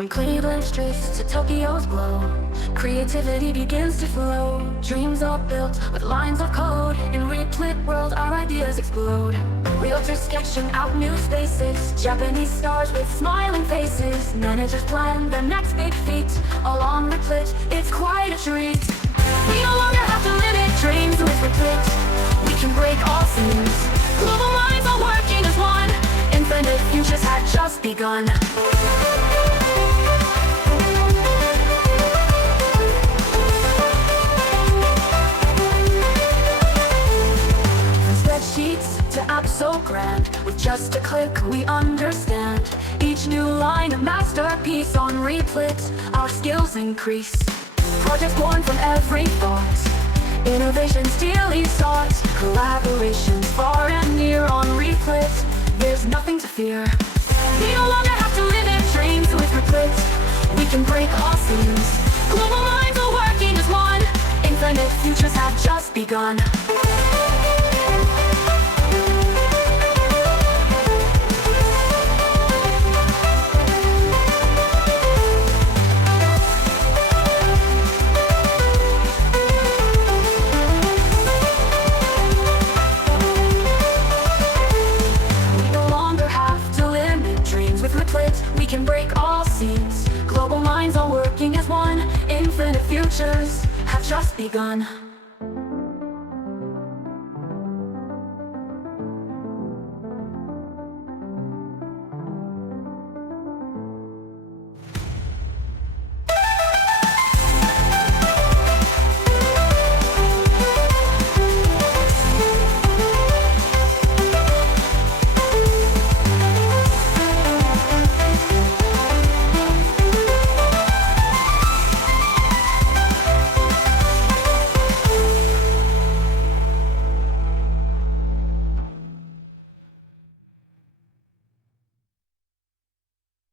From Cleveland streets to Tokyo's glow, creativity begins to flow. Dreams are built with lines of code. In Replit world, our ideas explode. Realtors sketching out new spaces, Japanese stars with smiling faces. Managers plan their next big feat. All on Replit, it's quite a treat. We no longer have to limit dreams with Replit. We can break all seams. Global minds are working as one. Infinite futures had just begun. To apps so grand, with just a click we understand. Each new line a masterpiece. On Replit, our skills increase. Projects born from every thought, innovations daily sought. Collaborations far and near. On Replit, there's nothing to fear. We no longer have to limit dreams with Replit. We can break all seams. Global minds are working as one. Infinite futures have just begun. We can break all seams. Global minds are working as one. Infinite futures have just begun.